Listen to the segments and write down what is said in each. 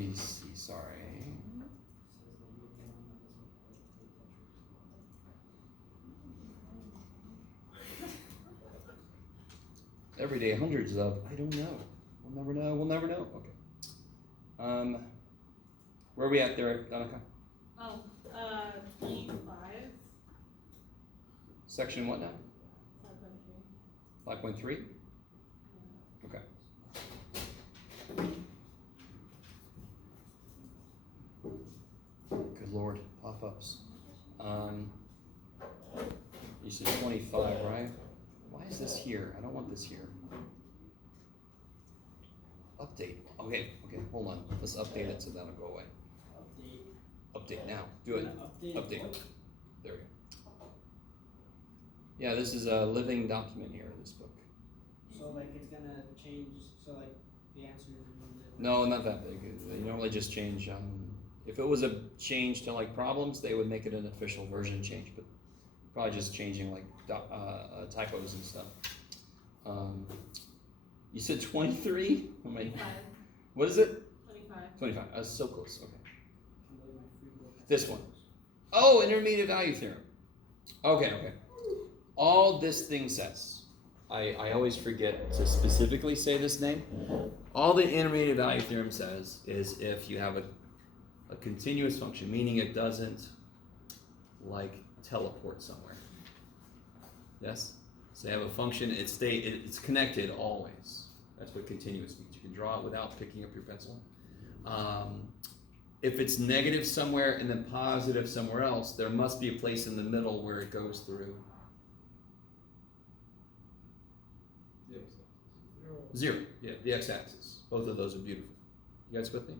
me see, sorry. Every day, hundreds of, I don't know. We'll never know, we'll never know. Okay. Where are we at there, Donica? 25. Section what now? 5.3. 5.3? Okay. Good Lord, pop-ups. You said 25, right? Why is this here? I don't want this here. Update. Okay, hold on. Let's update it so that'll go away. Update now. Do it. Update. There we go. Yeah, this is a living document here, this book. So like it's gonna change, so like the answer is... No, not that big. They normally just change, if it was a change to like problems, they would make it an official version change, but probably just changing like typos and stuff. You said 23? Oh, 25. what is it? 25. 25. I was so close. Okay. This one. Oh, intermediate value theorem. Okay. All this thing says, I always forget to specifically say this name. All the intermediate value theorem says is if you have a continuous function, meaning it doesn't like teleport somewhere. Yes? So you have a function, it's connected always. That's what continuous means. You can draw it without picking up your pencil. If it's negative somewhere and then positive somewhere else, there must be a place in the middle where it goes through. Zero. Yeah, the x-axis. Both of those are beautiful. You guys with me?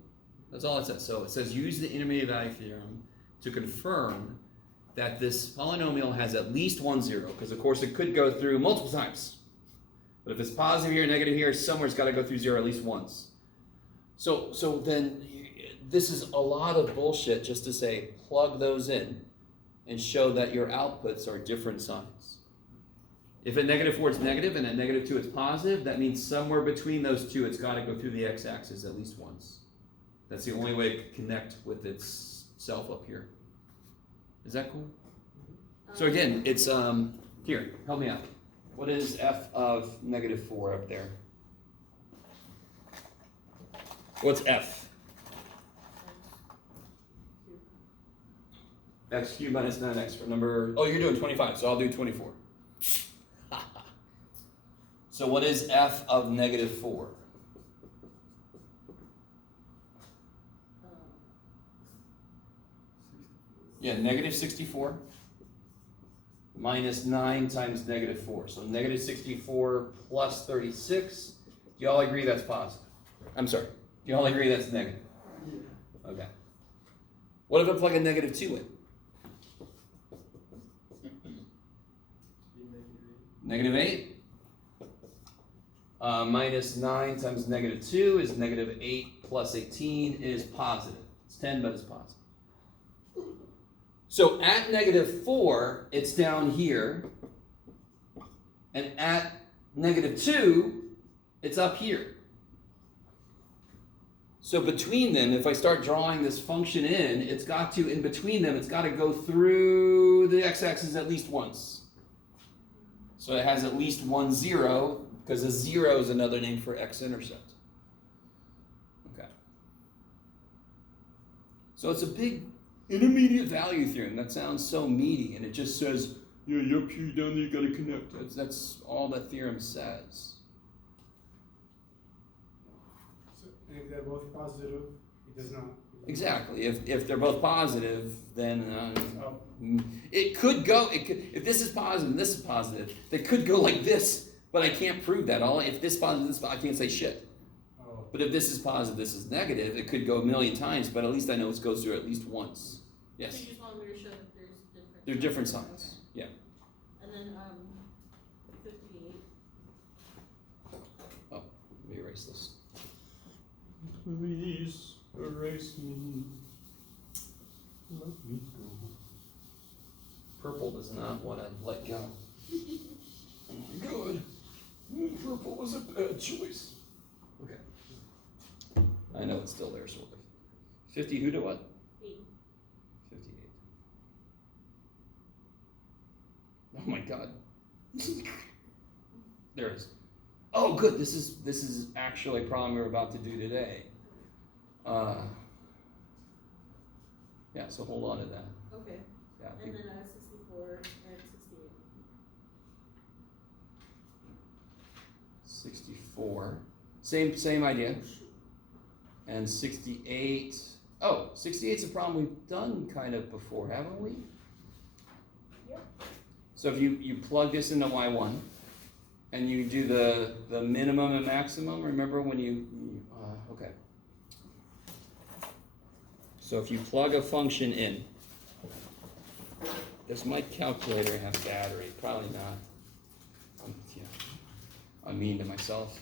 That's all it says. So it says use the intermediate value theorem to confirm that this polynomial has at least one zero, because of course it could go through multiple times. But if it's positive here, negative here, somewhere it's got to go through zero at least once. So then this is a lot of bullshit just to say plug those in and show that your outputs are different signs. If at -4 it's negative and at -2 it's positive, that means somewhere between those two it's got to go through the x-axis at least once. That's the only way it can connect with itself up here. Is that cool? So again, it's, here, help me out. What is f of -4 up there? What's f? X cubed minus 9x for number, oh, you're doing 25, so I'll do 24. So what is f of -4? Yeah, -64 minus 9 times -4. So -64 plus 36. Do you all agree that's positive? I'm sorry. Do you all agree that's negative? Okay. What if I plug a -2 in? -8. Minus 9 times -2 is -8 plus 18 is positive. It's 10, but it's positive. So at -4, it's down here. And at -2, it's up here. So between them, if I start drawing this function in, it's got to, in between them, it's got to go through the x-axis at least once. So it has at least 1 0, because a 0 is another name for x-intercept. Okay. So it's a big intermediate value theorem. That sounds so meaty, and it just says, yeah, you're up here, down there, you got to connect. That's all that theorem says. So, and if they're both positive, it does not. Exactly. If they're both positive, then it could go. If this is positive and this is positive, they could go like this. But I can't prove that. If this is positive, this I can't say shit. Oh. But if this is positive, this is negative, it could go a million times. But at least I know it goes through at least once. Yes. So you just want me to show that there's different. They're different signs. Okay. Yeah. And then 58. Oh, let me erase this. Please erase me. Let me go. Purple does not want to let go. Good. Purple was a bad choice. Okay. I know it's still there, sort of. 50 who to what? 8. 58. Oh my god. There it is. Oh good, this is actually a problem we're about to do today. Yeah, so hold on to that. Okay. Yeah, I And think then 64 and 68. 64. Same idea. And 68. Oh, 68's a problem we've done kind of before, haven't we? Yep. So if you plug this into Y1 and you do the minimum and maximum, remember when okay. So if you plug a function in, does my calculator have battery? Probably not. Yeah. I'm mean to myself.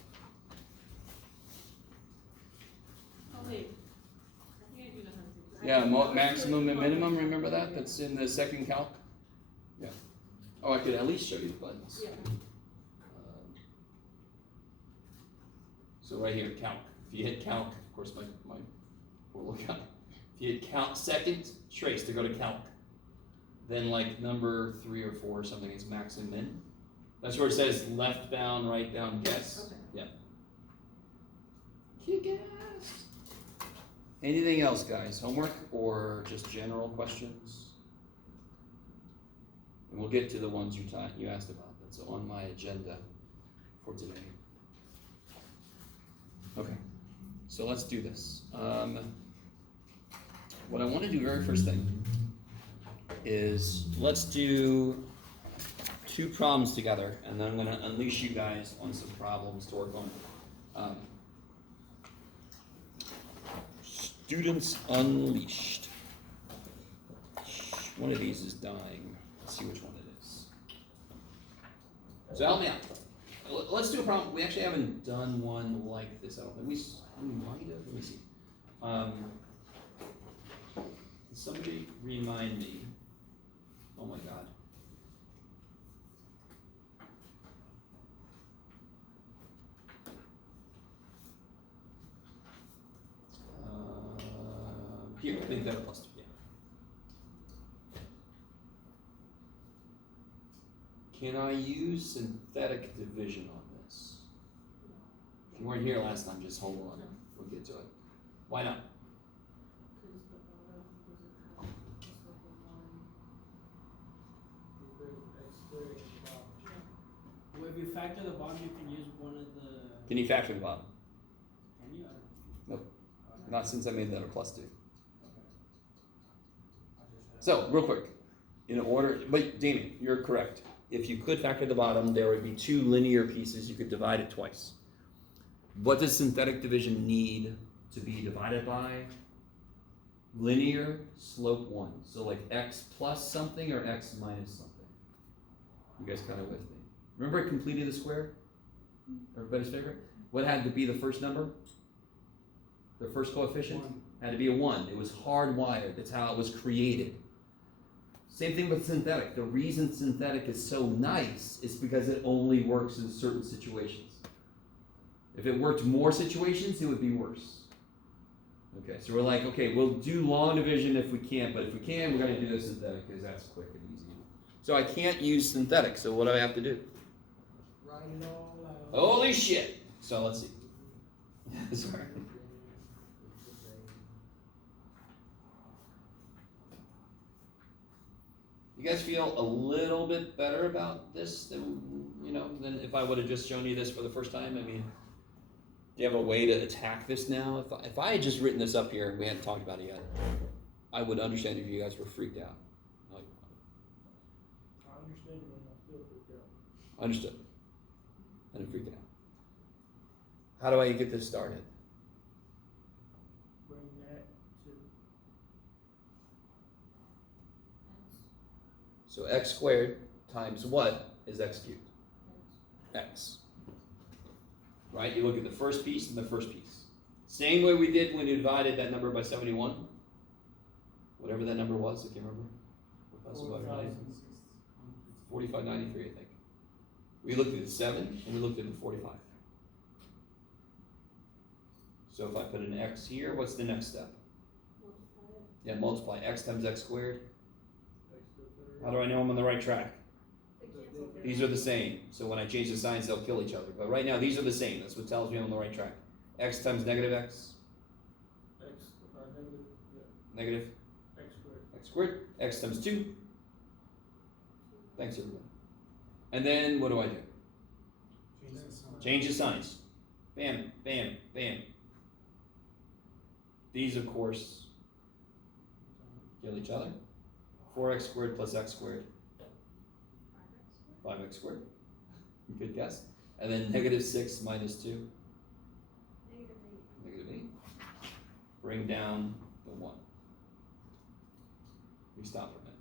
Oh, wait. I think I do know how to do that. Yeah, maximum and minimum, remember that? That's in the second calc? Yeah. Oh, I could at least show you the buttons. Yeah. So right here, calc. If you hit calc, of course my poor little calc. If you hit calc second, trace to go to calc. Then like number 3 or 4 or something is max and min. That's where it says left bound, right bound, guess. Okay. Yeah. Kick ass. Anything else, guys? Homework or just general questions? And we'll get to the ones you asked about. That's on my agenda for today. Okay, so let's do this. What I want to do very first thing is let's do 2 problems together, and then I'm going to unleash you guys on some problems to work on. Students Unleashed. One of these is dying. Let's see which one it is. So help me out. Let's do a problem. We actually haven't done one like this. I don't think we might have. Let me see. Somebody remind me. Oh my god. Here, make that a plus 2. Yeah. Can I use synthetic division on this? If you weren't here last time, just hold on. We'll get to it. Why not? Because the bottom goes in half, just like the one. Well, if you factor the bottom, you can use one of the. Can you factor the bottom? Can you? I don't know. Nope. Not since I made that a plus 2. Okay. So, real quick, in order, but Damien, you're correct. If you could factor the bottom, there would be 2 linear pieces. You could divide it twice. What does synthetic division need to be divided by? Linear slope 1. So like x plus something or x minus something. You guys kind of with me? Remember completing the square? Everybody's favorite? What had to be the first number? The first coefficient? 1. Had to be a 1. It was hardwired. That's how it was created. Same thing with synthetic. The reason synthetic is so nice is because it only works in certain situations. If it worked more situations, it would be worse. Okay, so we're like, okay, we'll do long division if we can, but if we can, we're going to do the synthetic because that's quick and easy. So I can't use synthetic, so what do I have to do? Write it all out. Holy shit! So let's see. Sorry. You guys feel a little bit better about this than than if I would have just shown you this for the first time? I mean, do you have a way to attack this now? If I had just written this up here and we hadn't talked about it yet, I would understand if you guys were freaked out. Like, I understand you, and I still freaked out. understood. I didn't freak out. How do I get this started? Bring that to So x squared times what is x cubed? X. Right? You look at the first piece and the first piece. Same way we did when you divided that number by 71. Whatever that number was, if you remember. 4593, I think. We looked at the 7 and we looked at the 45. So if I put an x here, what's the next step? Yeah, multiply x times x squared. X to the third. How do I know I'm on the right track? They cancel. These are the same, so when I change the signs, they'll kill each other. But right now, these are the same. That's what tells me I'm on the right track. X times negative x, X, negative, yeah, negative X squared. x squared, x times 2. Thanks, everybody. And then what do I do? Change the sign. Change the signs. Bam, bam, bam. These, of course, kill each other. 4x squared plus x squared, 5x squared. Good guess. And then negative 6 minus 2, negative 8. Bring down the 1. We stop for a minute.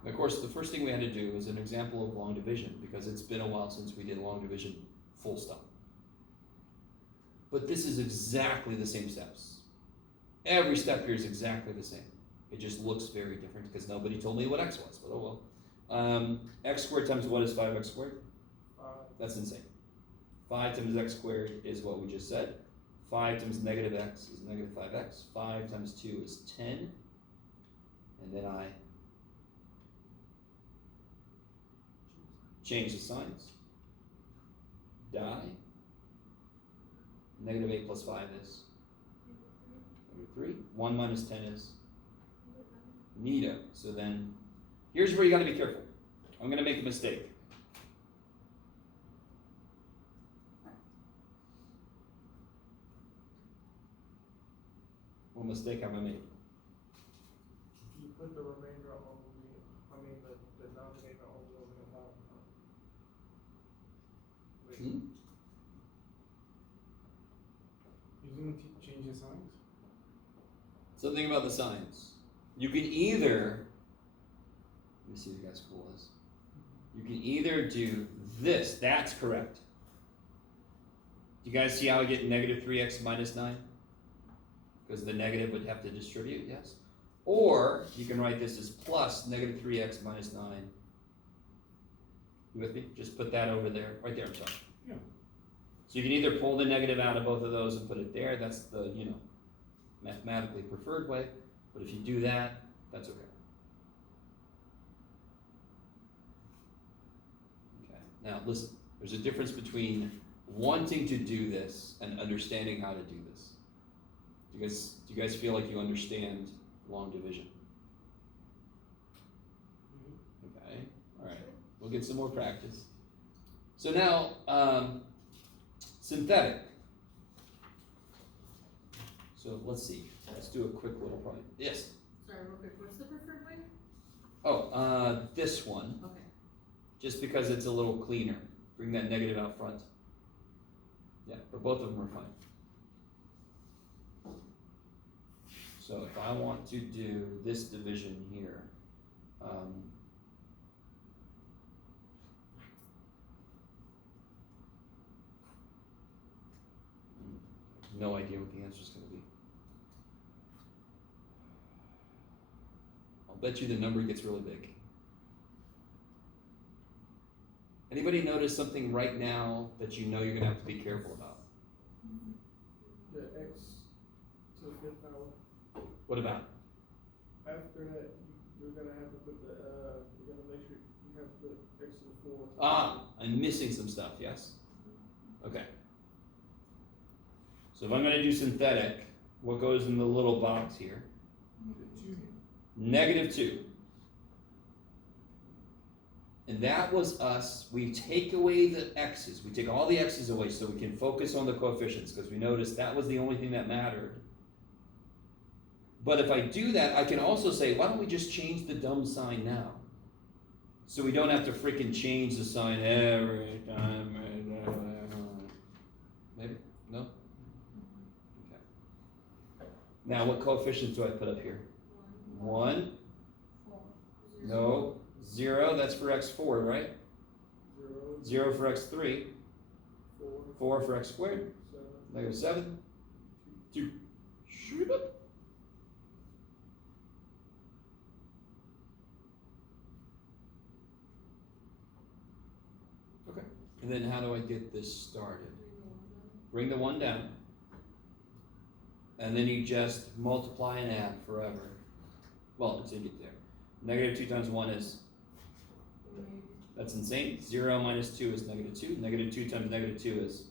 And of course, the first thing we had to do is an example of long division, because it's been a while since we did long division full stop. But this is exactly the same steps. Every step here is exactly the same. It just looks very different because nobody told me what x was, but oh well. X squared times what is 5x squared? 5. That's insane. 5 times x squared is what we just said. 5 times negative x is negative 5x. 5 times 2 is 10. And then I change the signs. Die. Negative 8 plus 5 is negative 3. 1 minus 10 is neato. So then, here's where you gotta be careful. I'm gonna make a mistake. What mistake have I made? You put the remainder on the denominator over the top. Wait, Hmm? you didn't change the signs? Something about the signs. You can either, let me see what you guys' cool is. You can either do this, that's correct. Do you guys see how I get negative 3x minus 9? Because the negative would have to distribute, yes? Or you can write this as plus negative 3x minus 9. You with me? Just put that over there, right there, I'm sorry. Yeah. So you can either pull the negative out of both of those and put it there, that's the, mathematically preferred way. But if you do that, that's okay. Okay, now listen, there's a difference between wanting to do this and understanding how to do this. Do you guys feel like you understand long division? Okay, all right, we'll get some more practice. So now, synthetic. So let's see, let's do a quick little problem. Yes? Sorry, real quick, what's the preferred way? Oh, this one, Okay. just because it's a little cleaner. Bring that negative out front. Yeah, but both of them are fine. So if I want to do this division here, no idea what the answer is going to be. I'll bet you the number gets really big. Anybody notice something right now that you know you're going to have to be careful about? The x to the fifth power. What about? After that, you're gonna have to put you're gonna make sure you have to put x to the 4. Ah, I'm missing some stuff, yes? Okay. So if I'm going to do synthetic, what goes in the little box here? Negative 2. And that was us. We take away the x's. We take all the x's away so we can focus on the coefficients, because we noticed that was the only thing that mattered. But if I do that, I can also say, why don't we just change the dumb sign now? So we don't have to freaking change the sign every time. Maybe? No? Okay. Now, what coefficients do I put up here? 1. No. 0, that's for x4, right? 0 for x3. 4 for x squared. Negative 7. 2. Shoot up. Okay. And then how do I get this started? Bring the 1 down. and then you just multiply and add forever. Well, until you get there. Negative 2 times 1 is, that's insane. 0 minus 2 is negative 2. Negative 2 times negative 2 is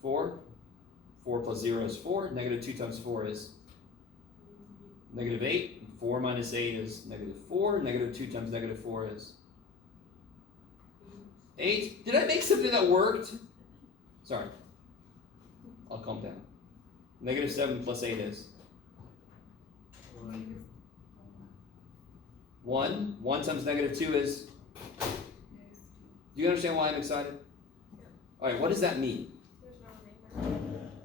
4. 4 plus 0 is 4. Negative 2 times 4 is negative 8. 4 minus 8 is negative 4. Negative 2 times negative 4 is 8. Did I make something that worked? Sorry. I'll calm down. Negative 7 plus 8 is 1. 1 times negative 2 is? Do you understand why I'm excited? Alright, what does that mean?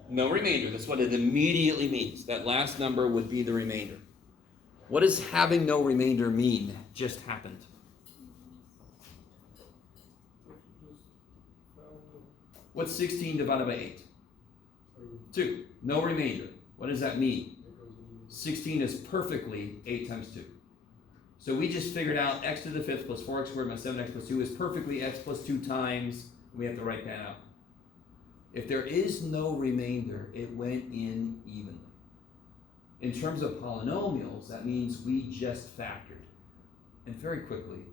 No remainder. That's what it immediately means. That last number would be the remainder. What does having no remainder mean? Just happened. What's 16 divided by 8? 2. No remainder. What does that mean? 16 is perfectly 8 times 2. So we just figured out x to the 5th plus 4x squared minus 7x plus 2 is perfectly x plus 2 times. We have to write that out. If there is no remainder, it went in evenly. In terms of polynomials, that means we just factored. And very quickly,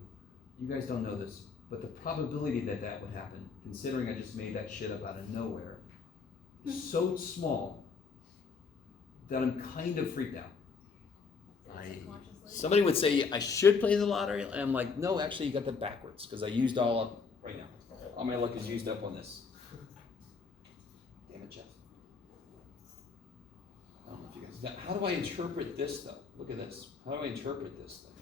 you guys don't know this, but the probability that that would happen, considering I just made that shit up out of nowhere, is so small that I'm kind of freaked out. Somebody would say I should play the lottery, and I'm like, no, actually you got that backwards, because I used all up right now. All my luck is used up on this. Damn it, Jeff. I don't know if you guys. Now, how do I interpret this though? Look at this. How do I interpret this thing?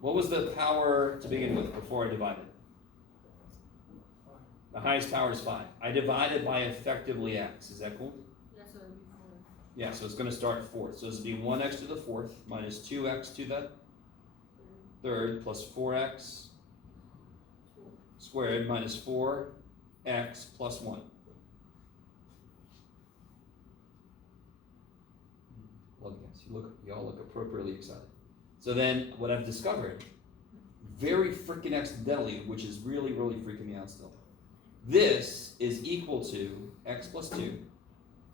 What was the power to begin with before I divided? The highest power is 5. I divided by effectively x. Is that cool? That's what it would be for. Yeah, so it's going to start fourth. So this would be 1x to the 4th minus 2x to the 3rd plus 4x squared minus 4x plus 1. Love you guys. You all look appropriately excited. So then what I've discovered, very freaking accidentally, which is really, really freaking me out still, this is equal to x plus 2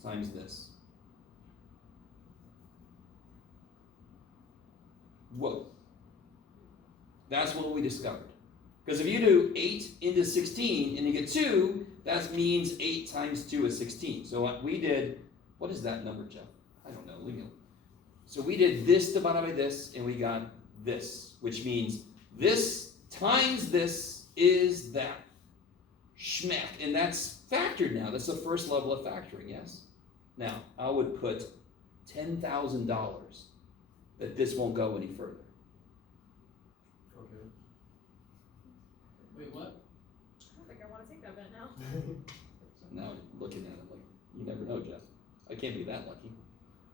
times this. Whoa. That's what we discovered. Because if you do 8 into 16 and you get 2, that means 8 times 2 is 16. So what we did, what is that number, Jeff? I don't know, leave me alone. So we did this divided by this, and we got this, which means this times this is that. Schmack. And that's factored now. That's the first level of factoring, yes? Now, I would put $10,000 that this won't go any further. Okay. Wait, what? I don't think I want to take that bet now. Now, looking at it, like, you never know, Jeff. I can't be that lucky.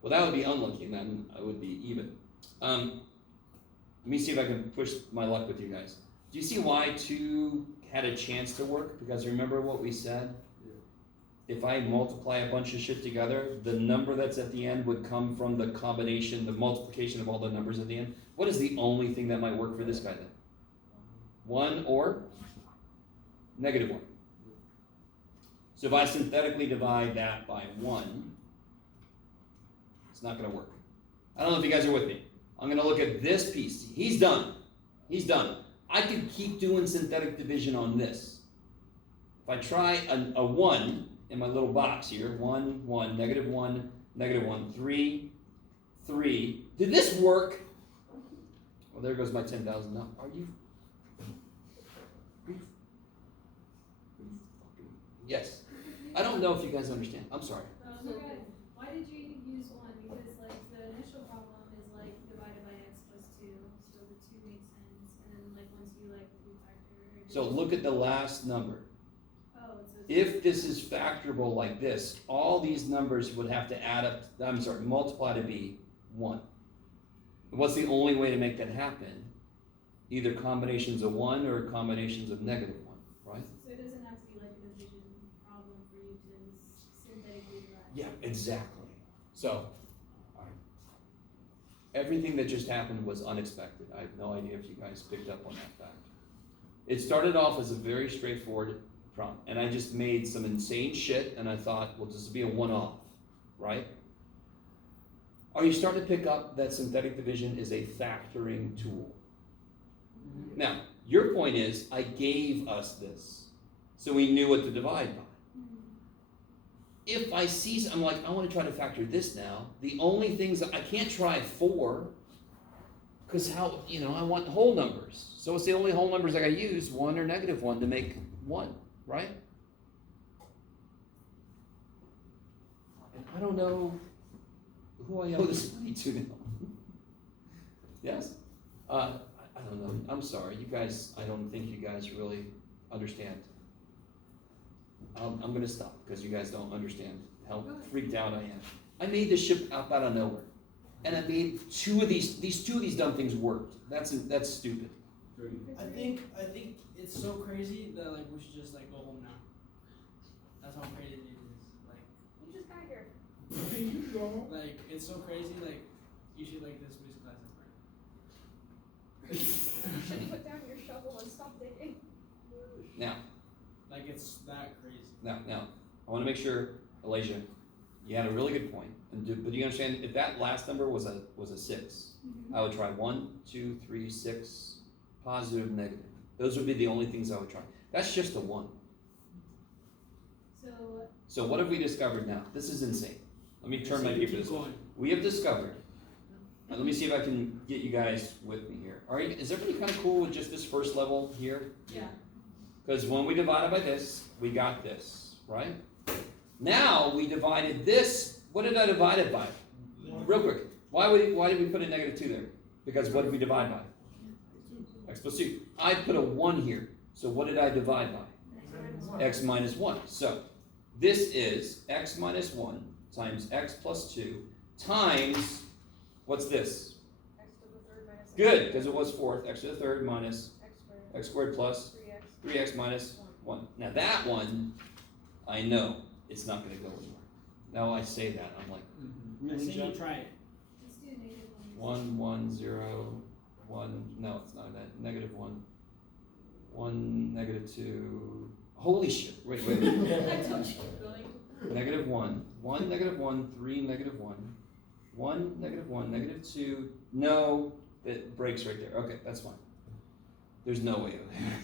Well, that would be unlucky, and then I would be even. Let me see if I can push my luck with you guys. Do you see why 2 had a chance to work? Because remember what we said? Yeah. If I multiply a bunch of shit together, the number that's at the end would come from the combination, the multiplication of all the numbers at the end. What is the only thing that might work for this guy then? 1 or negative 1. So if I synthetically divide that by 1, it's not going to work. I don't know if you guys are with me. I'm going to look at this piece. He's done. He's done. I could keep doing synthetic division on this. If I try a 1 in my little box here, 1, 1, negative 1, negative 1, 3, 3. Did this work? Well, there goes my 10,000. Now, are you? Yes. I don't know if you guys understand. I'm sorry. Okay. Why did you use 1? Because like the initial problem is like divided by x plus 2, so the 2 makes sense, and then like once you like refactor. So look at the last number. Oh, it says. If this is factorable like this, all these numbers would have to add up, multiply to be 1. What's the only way to make that happen? Either combinations of 1 or combinations of negative 1, right? So it doesn't have to be like a division problem for you to synthetically divide. Yeah, exactly. So, all right. Everything that just happened was unexpected. I have no idea if you guys picked up on that fact. It started off as a very straightforward problem, and I just made some insane shit, and I thought, well, this will be a one-off, right? Are you starting to pick up that synthetic division is a factoring tool? Now, your point is, I gave us this, so we knew what to divide by. If I see, I'm like, I want to try to factor this now. The only things I can't try 4, because how, I want whole numbers. So it's the only whole numbers I got to use, 1 or -1 to make 1, right? And I don't know who I owe this money to now. Yes? I don't know. I'm sorry. You guys, I don't think you guys really understand. I'm going to stop because you guys don't understand how freaked out I am. I made this ship up out of nowhere. And I made two of these dumb things worked. That's stupid. I think it's so crazy that like we should just like go home now. That's how crazy it is. Like You just got here. You go. like it's so crazy. Like you should like dismiss class at Should you put down your shovel and stop digging? Now, Like it's that crazy. now, I want to make sure, Elijah, you had a really good point. But you understand, if that last number was a 6, I would try 1, 2, 3, 6, positive, negative. Those would be the only things I would try. That's just a 1. So what have we discovered now? This is insane. Let me turn my paper this way. We have discovered, and let me see if I can get you guys with me here. All right, is everybody kind of cool with just this first level here? Yeah. Because when we divided by this, we got this, right? Now we divided this. What did I divide it by? Real quick. Why did we put a -2 there? Because what did we divide by? X plus 2. I put a 1 here. So what did I divide by? X minus 1. So this is x minus 1 times x plus 2 times, what's this? X to the third minus Good, because it was 4th. X to the third minus x squared. x squared plus 3x. 3x minus 1. Now that one, I know it's not going to go anywhere. Now I say that, I'm like, I say you try it. Let's do negative 1, 1, 0, 1, no, it's not that, -1, 1, -2, holy shit, wait. I told you keep going. -1, 1, -1, 3, -1, 1, -1, -2, no, it breaks right there, okay, that's fine. There's no way over there.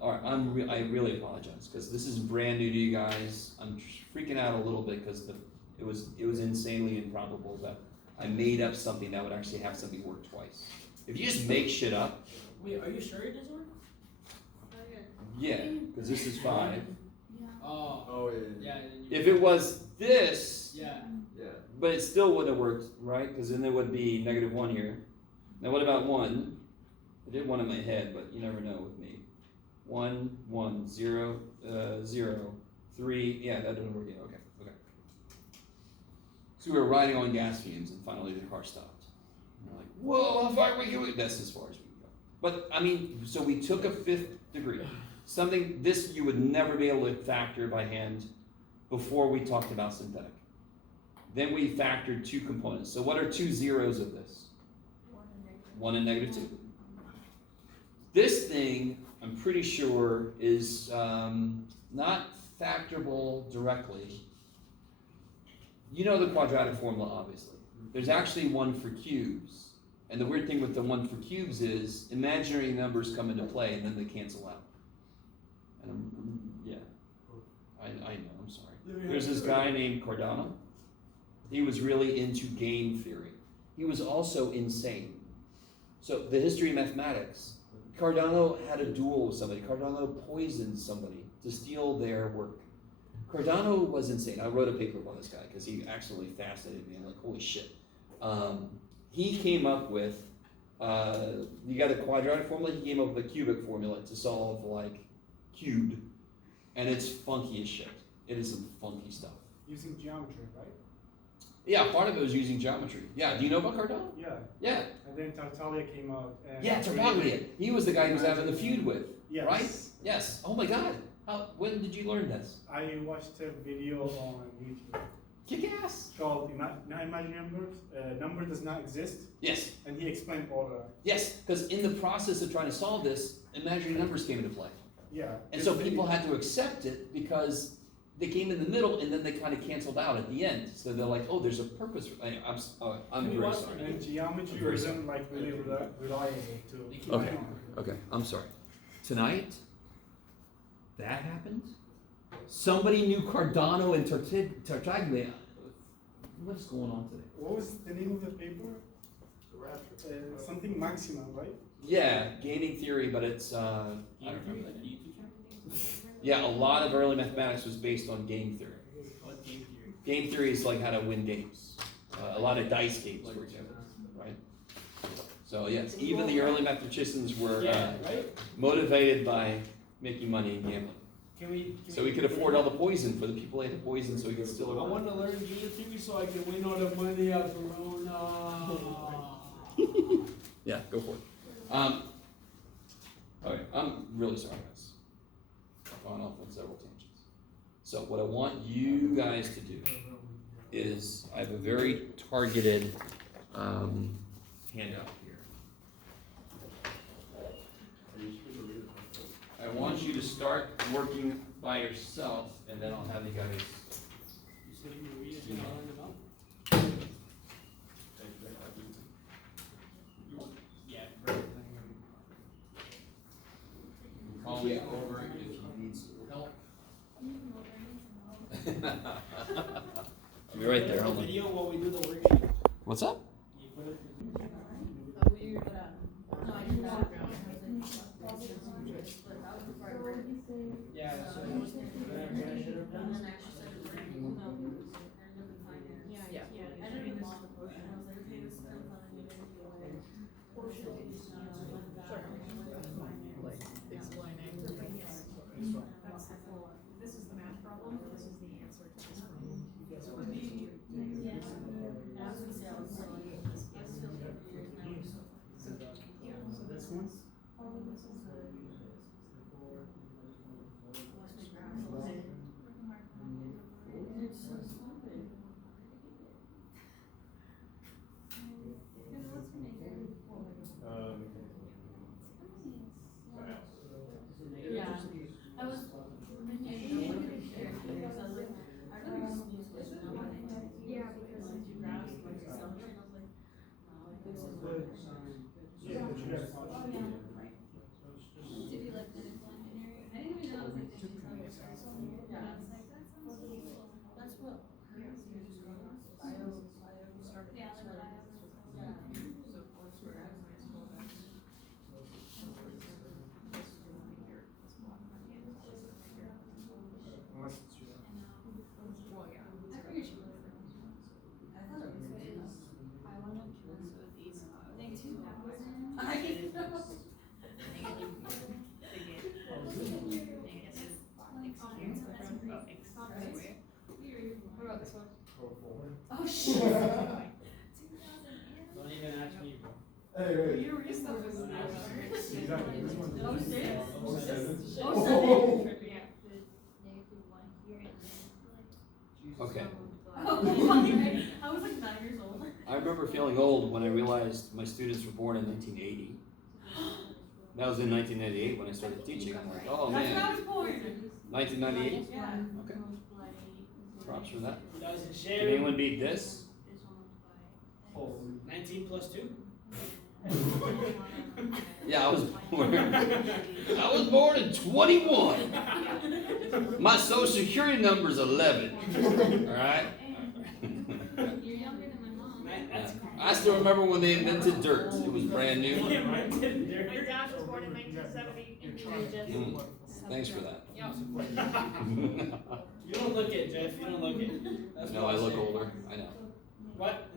All right, I really apologize, because this is brand new to you guys. I'm freaking out a little bit, because it was insanely improbable that I made up something that would actually have something work twice. If you just make shit up, Wait, are you sure it doesn't work? yeah, because this is 5. Oh. Oh Yeah. Then you If it was this, Yeah. but it still wouldn't have worked, right? Because then there would be -1 here. Now what about 1? I did 1 in my head, but you never know with me. 1, 1, 0, 0, 3, yeah, that didn't work yet, okay. So we were riding on gas fumes and finally the car stopped. And we're like, whoa, how far are we going? That's as far as we can go. But, I mean, so we took a 5th degree. Something, this you would never be able to factor by hand before we talked about synthetic. Then we factored 2 components. So what are 2 zeros of this? 1 and -2. This thing, I'm pretty sure, is not factorable directly. You know the quadratic formula, obviously. There's actually one for cubes. And the weird thing with the one for cubes is imaginary numbers come into play and then they cancel out. And I know, I'm sorry. There's this guy named Cardano. He was really into game theory. He was also insane. So the history of mathematics, Cardano had a duel with somebody. Cardano poisoned somebody to steal their work. Cardano was insane. I wrote a paper about this guy because he actually fascinated me. I'm like, holy shit. He came up with, you got the quadratic formula, he came up with a cubic formula to solve like cubed. And it's funky as shit. It is some funky stuff. Using geometry, right? Yeah, part of it was using geometry. Yeah, do you know about Cardano? Yeah. Yeah. And then Tartaglia came out. And Yeah, Tartaglia. He was the guy he was having the feud with, Yes. right? Yes. Oh my God. When did you learn this? I watched a video on YouTube Kick ass. called Now Imagine Numbers. Number does not exist. Yes. And he explained all that. Yes, because in the process of trying to solve this, imaginary numbers came into play. Yeah. And so people had to accept it because they came in the middle and then they kind of canceled out at the end. So they're like, oh, there's a purpose. I'm Can you very watch sorry. the geometry I'm very isn't like really reliable too. Okay. Okay, I'm sorry. Tonight, that happened. Somebody knew Cardano and Tartaglia. What is going on today? What was the name of the paper? Something Maxima, right? Yeah, gaming theory, but it's I don't remember the name. Yeah, a lot of early mathematics was based on game theory. What game theory? Game theory is like how to win games. A lot of dice games, for example, right? So yes, even the early mathematicians were Right? motivated by making money and gambling. Can So we could afford all the poison for the people who ate the poison, so we could still. I want to learn game theory so I can win all the money out Corona. Yeah, go for it. Okay, I'm really sorry, guys. I've gone off on several tangents. So what I want you guys to do is, I have a very targeted handout here. I want you to start working by yourself, and then I'll have you guys. You said you read it and I'll learn about? Yeah. Call me over if you need some help. I'll be right there. Hold on. Video while we do the worksheet. What's up? You put it. Yeah, so what I should have done. This is the math problem, this is the answer to this problem. So this one? Yeah, I was. Yeah, did you like medical engineering? I didn't even know it was like digital. Yeah, I was like, that sounds cool. That's what. Yeah, like I figured she was. I thought it was good. I wanted to also these. They too. What about this one? Oh shit. 2008. Don't even ask me, bro. Hey, Your stuff is Exactly, this one. Oh, six? Oh, seven. Oh, seven. Yeah. Okay. I was like 9 years old. I remember feeling old when I realized my students were born in 1980. That was in 1998 when I started teaching. I'm like, oh That's when I man, was born. 1998? Yeah. Okay. Props for that. Doesn't Can share. anyone beat this? 19 plus 2? Yeah, I was born. I was born in 21. My social security number is 11. All right. You're younger than my mom. That's I still remember when they invented dirt. It was brand new. My dad was born in 1970 in Georgia. Thanks for that. Yep. You don't look it, Jeff. You don't look it. That's No, what I I'm look saying. older. I know. What?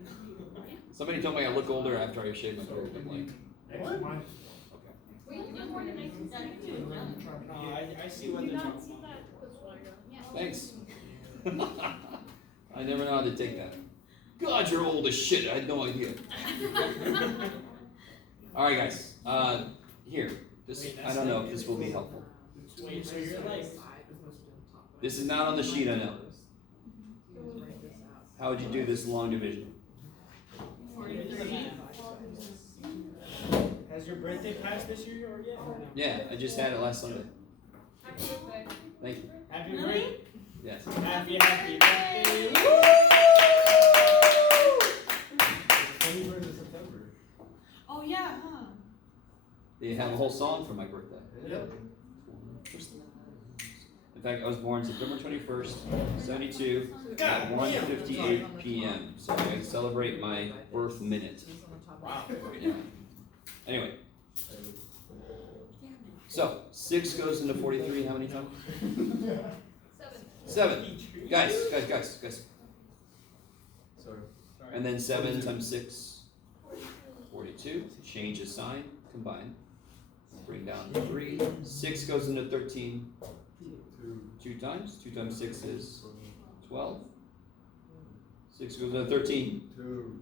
Somebody told me I look older after I shave my beard. I'm like, What? okay. Wait, you were born in 1972? No, I see what You they're not talking see about. that? Thanks. I never know how to take that. God, you're old as shit. I had no idea. All right, guys. Here. This, I don't know if this will be helpful. Wait, so you're like, This is not on the sheet, I know. How would you do this long division? has your birthday passed this year or yet? Or no? Yeah, I just had it last Sunday. Thank you. Happy birthday. Yes. Happy birthday! Woo! 21st of September. Oh, yeah, huh? They have a whole song for my birthday. Yep. In fact, I was born September 21st, 72, at 1:58 p.m. So I celebrate my birth minute. Wow. Yeah. Anyway, so 6 goes into 43 how many times? 7. Guys. Sorry. And then 7 times 6, 42. Change the sign, combine. Bring down 3. 6 goes into 13. 2 times. 2 times 6 is 12. 6 goes into 13.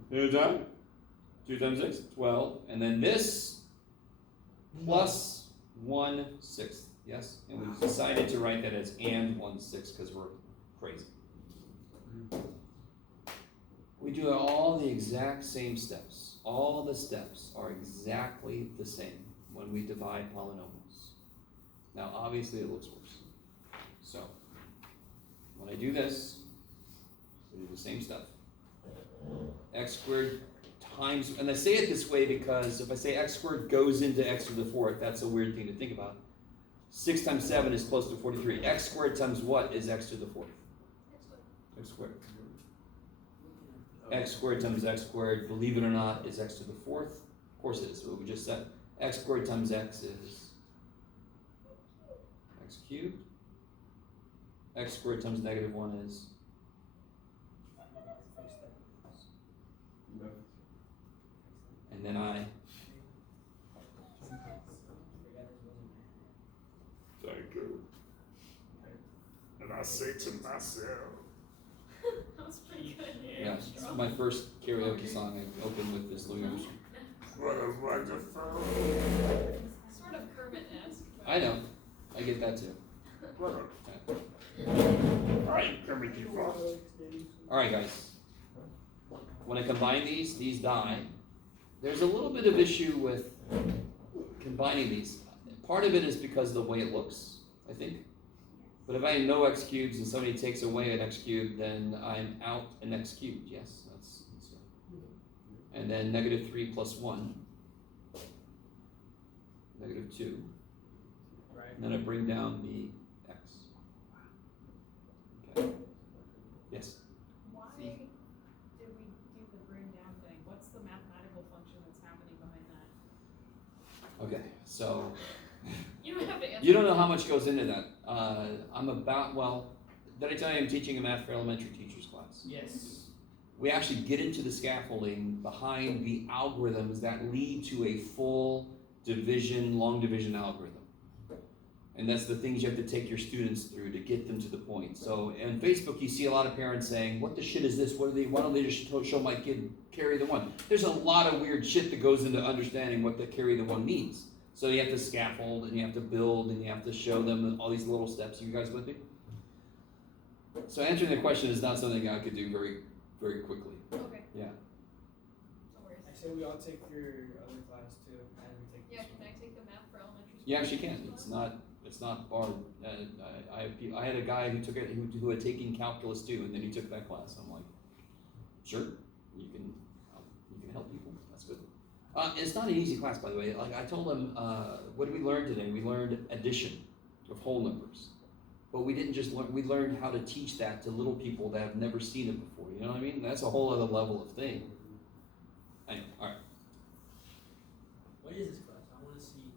2 times. 2 times 6, 12. And then this plus 1/6. Yes? And we've decided to write that as and 1/6 because we're crazy. We do all the exact same steps. All the steps are exactly the same when we divide polynomials. Now, obviously, it looks worse. So, when I do this, we do the same stuff. X squared times, and I say it this way because if I say x squared goes into x to the 4th, that's a weird thing to think about. 6 times 7 is close to 43. X squared times what is x to the 4th? X squared. X squared times x squared, believe it or not, is x to the 4th. Of course it is, what we just said. X squared times x is x cubed. X squared times -1 is and then I Thank you. And I say to myself, That was pretty good. yeah, this is my first karaoke song. I opened with this Louis Armstrong. what a wonderful, Sort of Kermit-esque. I know, I get that too. what a, I'm coming to you. All right, guys. When I combine these die. There's a little bit of issue with combining these. Part of it is because of the way it looks, I think. But if I have no x cubes and somebody takes away an x cube, then I'm out an x cubed. Yes, that's and then -3 plus 1, -2. Right. And then I bring down the x. Okay. Yes. Why did we do the bring down thing? What's the mathematical function that's happening behind that? Okay. So You don't have to answer. you don't know how much goes into that. Did I tell you I'm teaching a math for elementary teachers class? Yes. We actually get into the scaffolding behind the algorithms that lead to a full division, long division algorithm. And that's the things you have to take your students through to get them to the point. So on Facebook, you see a lot of parents saying, what the shit is this? Why don't they just show my kid carry the one? There's a lot of weird shit that goes into understanding what the carry the one means. So you have to scaffold, and you have to build, and you have to show them all these little steps. You guys with me? So answering the question is not something I could do very, very quickly. Okay. Yeah. No worries. I say we all take your other class too, and we take Yeah, this can one. I take the math for elementary school? You actually can. It's not barred. I had a guy who took it who had taken calculus too, and then he took that class. I'm like, sure, you can help people. That's good. It's not an easy class, by the way. Like I told him, what did we learn today? We learned addition of whole numbers, but we didn't just learn. We learned how to teach that to little people that have never seen it before. You know what I mean? That's a whole other level of thing. Anyway, all right, What is this class? I want to see.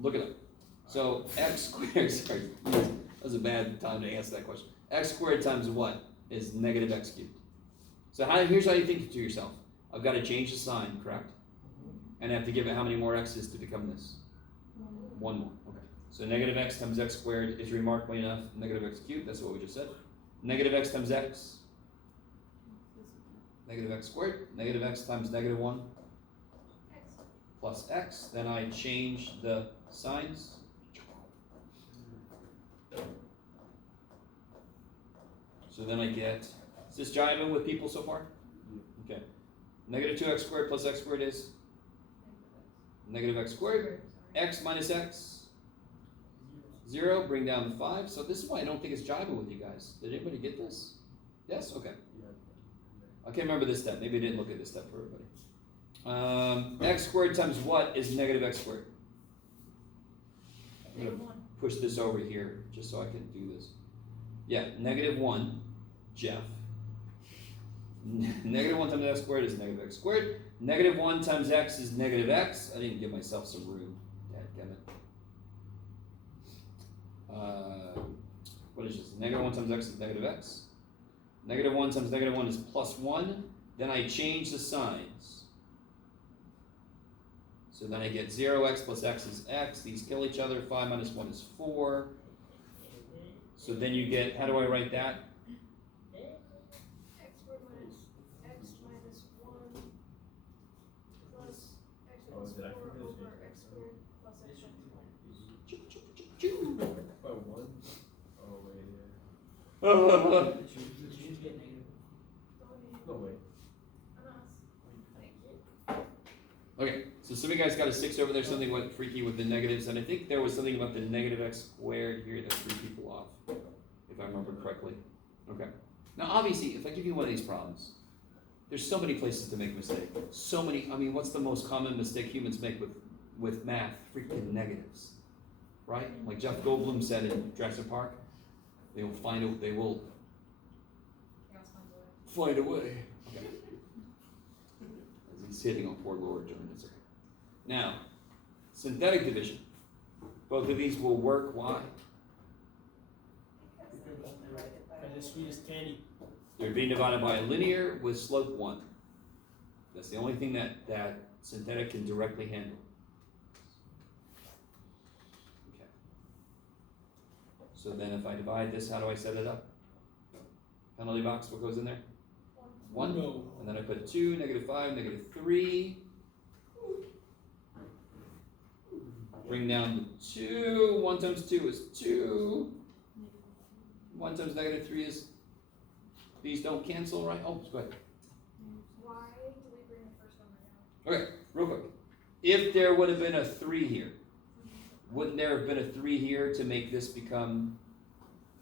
look it up. So x squared. Sorry, that was a bad time to answer that question. X squared times what is -x cubed? So here's how you think to yourself. I've got to change the sign, correct? And I have to give it how many more x's to become this? One more. Okay. So -x times x squared is remarkably enough -x cubed. That's what we just said. -x times x. -x squared. -x times -1 plus x. Then I change the signs. So then I get, is this jiving with people so far? Okay. -2x squared plus x squared is -x squared. X minus x, 0, bring down the 5. So this is why I don't think it's jiving with you guys. Did anybody get this? Yes? Okay. I can't remember this step. Maybe I didn't look at this step for everybody. X squared times what is negative x squared? I'm going to push this over here just so I can do this. Yeah, negative 1, Jeff. Negative 1 times x squared is negative x squared. Negative 1 times x is negative x. I didn't give myself some room. Dadgummit. What is this? Negative 1 times x is negative x. Negative 1 times negative 1 is plus 1. Then I change the signs. So then I get 0x plus x is x. These kill each other. 5 minus 1 is 4. So then you get, how do I write that? X squared minus x minus 1 plus x Oh, minus did I 4 forget to over change x squared plus x minus 1. By 1? Oh, wait, Did you get negative? yeah. No, wait. Okay, so some of you guys got a 6 over there, something went freaky with the negatives, and I think there was something about the negative x squared here that threw people off, if I remember correctly. Okay. Now obviously, if I give you one of these problems, there's so many places to make a mistake. So many, I mean, what's the most common mistake humans make with math? Freaking negatives, right? Like Jeff Goldblum said in Jurassic Park, they will find a way. Okay. As he's hitting on poor Lord during this. Now, synthetic division. Both of these will work. Why? For the sweetest candy. They're being divided by a linear with slope 1. That's the only thing that synthetic can directly handle. Okay. So then if I divide this, how do I set it up? Penalty box, what goes in there? 1. No. And then I put 2, negative 5, negative 3. Bring down the 2. 1 times 2 is 2. 1 times negative 3 is, these don't cancel, right? Oh, go ahead. Why do we bring the first number down? Okay, real quick. If there would have been a 3 here, wouldn't there have been a 3 here to make this become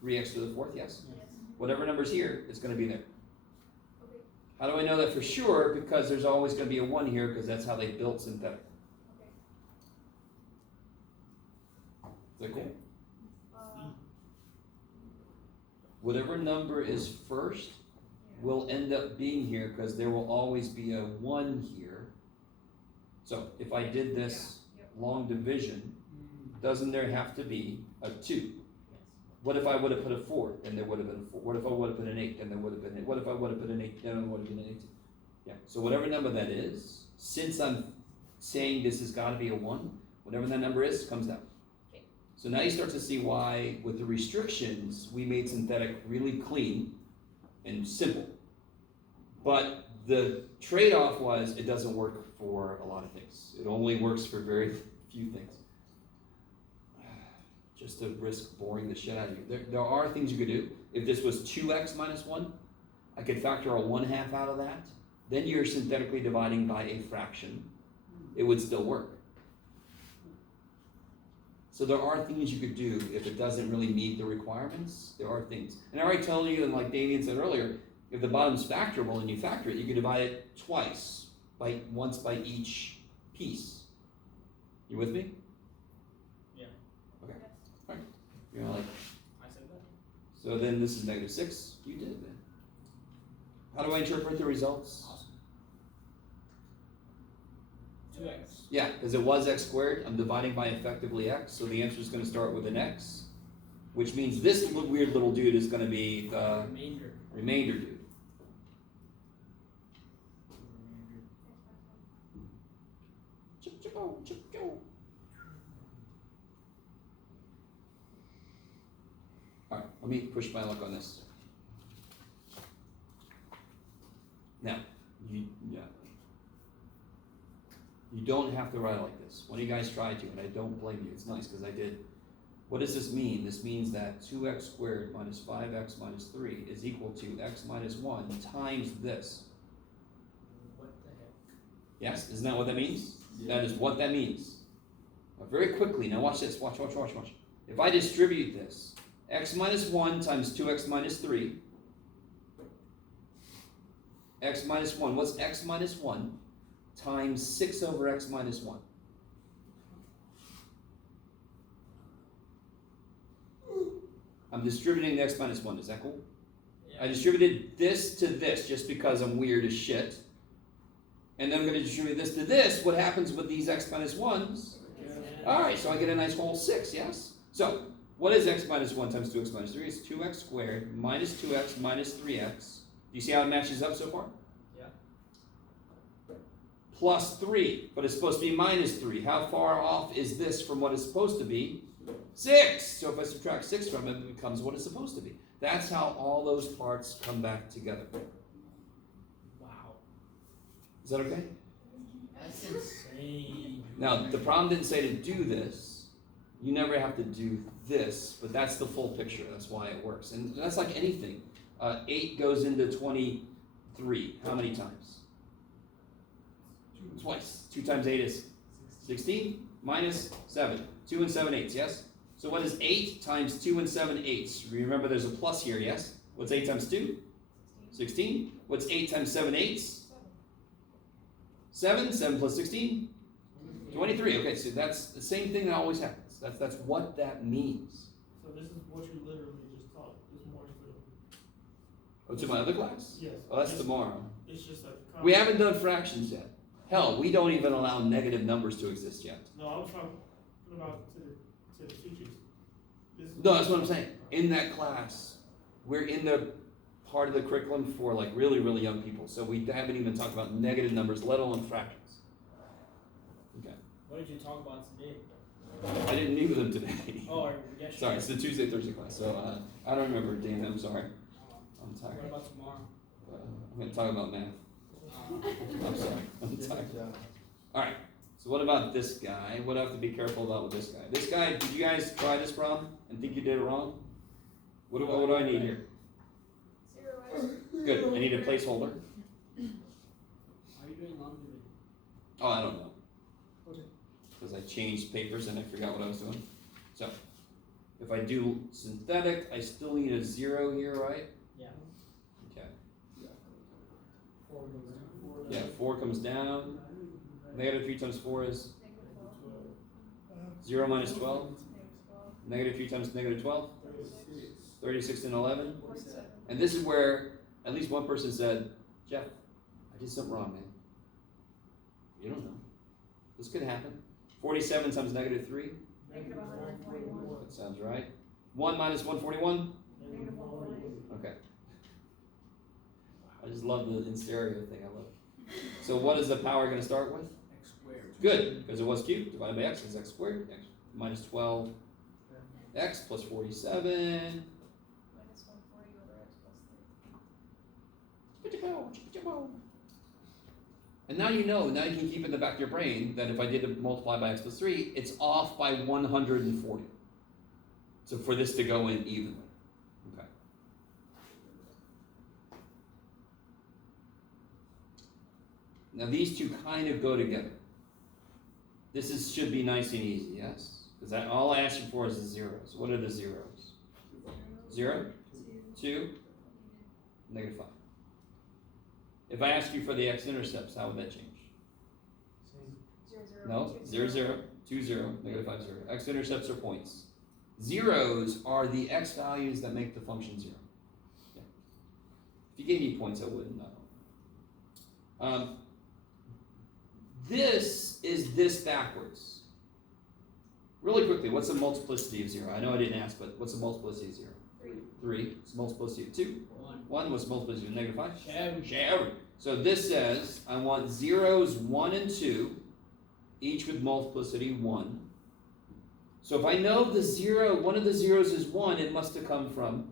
3x to the 4th? Yes? Yes. Whatever number's here is going to be there. Okay. How do I know that for sure? Because there's always going to be a 1 here because that's how they built synthetic. Is that cool? Whatever number is first will end up being here because there will always be a 1 here. So if I did this long division, doesn't there have to be a 2? What if I would have put a 4? Then there would have been a 4. What if I would have put an 8? Then there would have been 8. What if I would have put an 8? Then there would have been an 8. Yeah. So whatever number that is, since I'm saying this has got to be a 1, whatever that number is, comes down. So now you start to see why, with the restrictions, we made synthetic really clean and simple. But the trade-off was it doesn't work for a lot of things. It only works for very few things. Just to risk boring the shit out of you. There are things you could do. If this was 2x minus 1, I could factor a 1/2 out of that. Then you're synthetically dividing by a fraction. It would still work. So there are things you could do if it doesn't really meet the requirements. There are things. And I already told you, and like Damien said earlier, if the bottom's factorable and you factor it, you can divide it twice, once by each piece. You with me? Yeah. Okay. All right. You're like, I said that. so then this is negative 6. You did then. How do I interpret the results? Awesome. 2x. Yeah, because it was x squared. I'm dividing by effectively x, so the answer is going to start with an x, which means this weird little dude is going to be the remainder dude. All right, let me push my luck on this. Now, you don't have to write it like this. One of you guys tried to, and I don't blame you. It's nice because I did. What does this mean? This means that 2x squared minus 5x minus 3 is equal to x minus 1 times this. What the heck? Yes? Isn't that what that means? Yeah. That is what that means. Now, very quickly, now watch this. Watch. If I distribute this, x minus 1 times 2x minus 3, x minus 1, what's x minus 1 times 6 over x minus 1? I'm distributing the x minus 1, is that cool? I distributed this to this just because I'm weird as shit. And then I'm going to distribute this to this. What happens with these x minus 1s? Alright, so I get a nice whole 6, yes? So, what is x minus 1 times 2x minus 3? It's 2x squared minus 2x minus 3x. Do you see how it matches up so far? Yeah. Plus 3, but it's supposed to be minus 3. How far off is this from what it's supposed to be? 6! So if I subtract 6 from it, it becomes what it's supposed to be. That's how all those parts come back together. Wow. Is that okay? That's insane. Now, the problem didn't say to do this. You never have to do this, but that's the full picture. That's why it works. And that's like anything. 8 goes into 23. How many times? Twice. 2 times 8 is 16 minus 7. 2 and 7 eighths, yes? So what is 8 times 2 and 7 eighths? Remember there's a plus here, yes? What's 8 times 2? 16. What's 8 times 7 eighths? 7. 7 plus 16? 23. Okay, so that's the same thing that always happens. That's what that means. So this is what you literally just taught this morning to them. Oh, to my other class? Yes. Oh, that's tomorrow. It's just like the We haven't done fractions yet. Hell, we don't even allow negative numbers to exist yet. No, I was talking about to the teachers. No, that's what I'm saying. In that class, we're in the part of the curriculum for like really, really young people. So we haven't even talked about negative numbers, let alone fractions. Okay. What did you talk about today? I didn't meet with them today. Oh, yes. Sorry, it's the Tuesday, Thursday class. So I don't remember, Dan. I'm sorry. I'm What tired. about tomorrow? I'm going to talk about math. I'm sorry. I'm tired. All right. So what about this guy? What do I have to be careful about with this guy? This guy, did you guys try this problem and think you did it wrong? What do I need here? 0 Good. I need a placeholder. Are you doing laundry? Oh, I don't know. Because I changed papers and I forgot what I was doing. So, if I do synthetic, I still need a 0 here, right? Yeah. Okay. 4 goes down. Yeah, 4 comes down. Negative 3 times 4 is 0 minus 12. Negative 3 times negative 12. 36 and 11. And this is where at least one person said, Jeff, I did something wrong, man. You don't know. This could happen. 47 times negative 3. Negative 141. That sounds right. 1 minus 141. Negative 140. Okay. I just love the in stereo thing. I love it. So what is the power going to start with? X squared. Good, because it was cubed. Divided by x is x squared. X minus 12 x plus 47. Minus 140 over x plus 3. And now you know, now you can keep in the back of your brain that if I did it multiply by x plus 3, it's off by 140. So for this to go in evenly. Okay. Now these two kind of go together. This should be nice and easy, yes? Because all I asked you for is the zeros. What are the zeros? 0, 2, negative 5. If I ask you for the x-intercepts, how would that change? 0, 0. No, 0, 0, 2, 0, negative 5, 0. X-intercepts are points. Zeros are the x values that make the function 0. Yeah. If you gave me points, I wouldn't know. This is this backwards. Really quickly, what's the multiplicity of 0? I know I didn't ask, but what's the multiplicity of 0? 3. It's multiplicity of 2. 1 was multiplicity of negative 5? Share. So this says I want zeros 1 and 2, each with multiplicity 1. So if I know the 0, one of the zeros is 1, it must have come from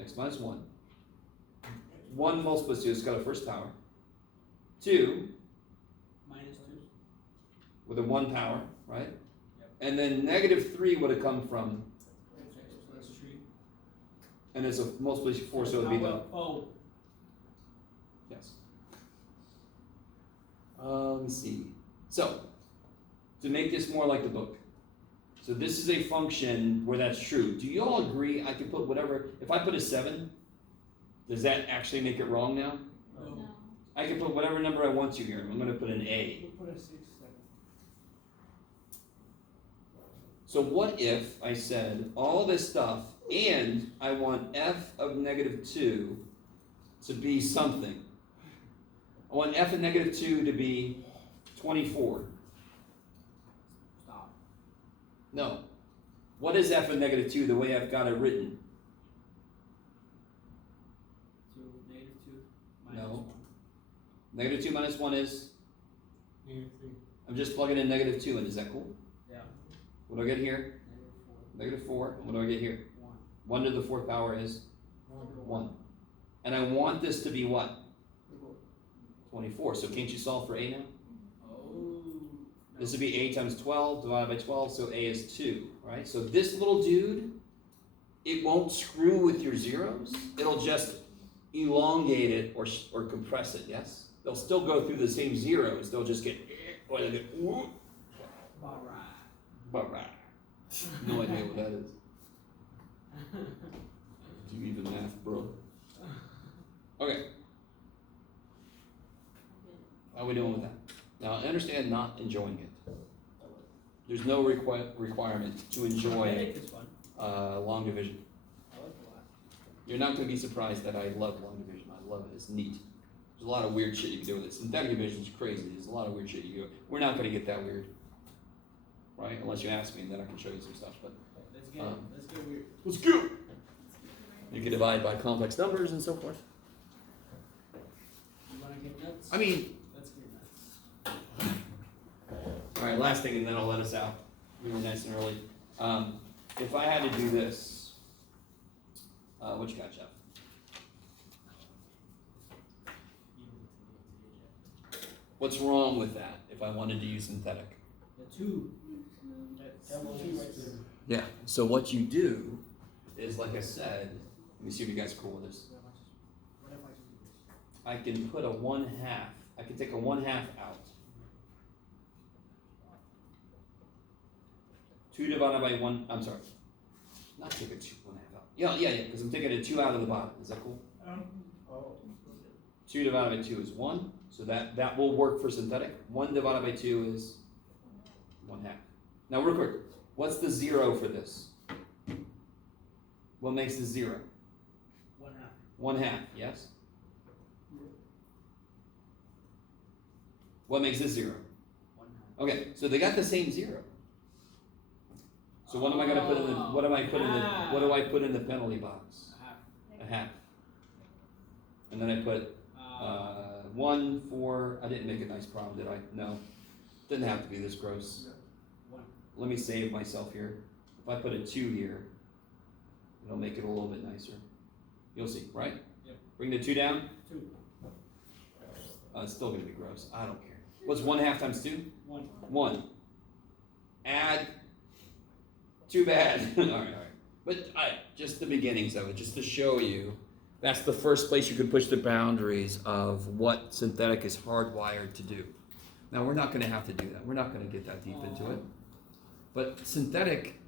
x minus 1. 1 multiplicity has got a first power. 2 Minus 2. with a 1 power, right? Yep. And then negative 3 would have come from, X plus 3. and it's a multiplicity of 4, so it would be the, Oh. yes. Let's see. So, to make this more like the book. So this is a function where that's true. Do you all agree I can put whatever, if I put a 7, does that actually make it wrong now? No. No. I can put whatever number I want to here. I'm going to put an A. We'll put a 6, 7. So what if I said all this stuff and I want f of -2 to be something? I want f of -2 to be 24. Stop. No. What is f of -2 the way I've got it written? 2, -2, No. -1. -2 minus 1 is? -3. I'm just plugging in -2 in. Is that cool? Yeah. What do I get here? -4. And what do I get here? 1 to the 4th power is 1. And I want this to be what? 24. So can't you solve for a now? Oh. This would be a times 12 divided by 12, so a is 2, right? So this little dude, it won't screw with your zeros. It'll just elongate it or compress it, yes? They'll still go through the same zeros. They'll just get, or they'll get, Alright. no idea what that is. Do you even math, bro? Okay. How are we doing with that? Now, I understand not enjoying it. There's no requirement to enjoy Is fun. long division. I like the last. You're not going to be surprised that I love long division. I love it. It's neat. There's a lot of weird shit you can do with it. Synthetic division is crazy. There's a lot of weird shit you can do. We're not going to get that weird, right? Unless you ask me, and then I can show you some stuff. But Let's get weird. let's go. You can divide by complex numbers and so forth. You wanna get nuts? I mean, Let's get nuts. all right. Last thing, and then I'll let us out. We were nice and early. If I had to do this, what you got, Jeff? What's wrong with that? If I wanted to use synthetic? The 2. That 2 right there. Yeah. So what you do is, like I said, let me see if you guys are cool with this. What if I just do this? I can put a 1/2. I can take a 1/2 out. 2 divided by 1. I'm sorry. Not take a 1/2 out. Yeah. Because I'm taking a 2 out of the bottom. Is that cool? Oh. 2 divided by 2 is 1. So that will work for synthetic. 1 divided by 2 is 1/2. Now, real quick, what's the 0 for this? What makes the 0? 1/2. 1/2, yes? What makes this 0? 1/2. Okay, so they got the same 0. So what am I gonna put in the what do I put in the penalty box? 1/2. 1/2. And then I put 1, 4. I didn't make a nice problem, did I? No. Didn't have to be this gross. 1. Let me save myself here. If I put a 2 here, it'll make it a little bit nicer. You'll see, right? Yep. Bring the 2 down. 2. It's still gonna be gross. I don't care. What's 1/2 times 2? 1. 1. Add. Too bad. all right. But just the beginnings of it, just to show you, that's the first place you can push the boundaries of what synthetic is hardwired to do. Now, we're not going to have to do that. We're not going to get that deep into it. But synthetic,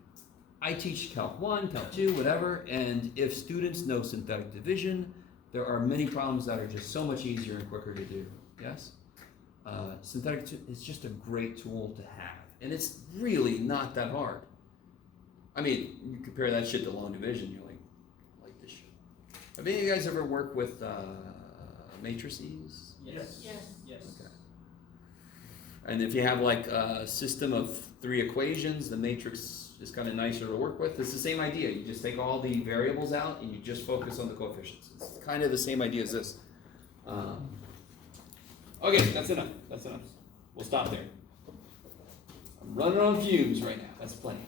I teach Calc 1, Calc 2, whatever, and if students know synthetic division, there are many problems that are just so much easier and quicker to do. Yes? Synthetic is just a great tool to have. And it's really not that hard. I mean, you compare that shit to long division, you're like this shit. Have any of you guys ever worked with matrices? Yes. Yes. Yes. Okay. And if you have like a system of 3 equations, the matrix is kind of nicer to work with. It's the same idea. You just take all the variables out and you just focus on the coefficients. It's kind of the same idea as this. Okay, that's enough. That's enough. We'll stop there. I'm running on fumes right now. That's plenty.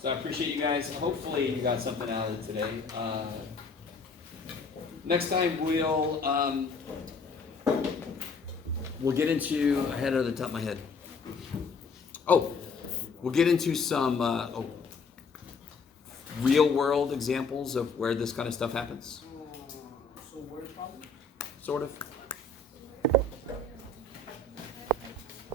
So I appreciate you guys. Hopefully you got something out of it today. Next time we'll get into, I had it at the top of my head. Oh, we'll get into some real world examples of where this kind of stuff happens. So word problem? Sort of.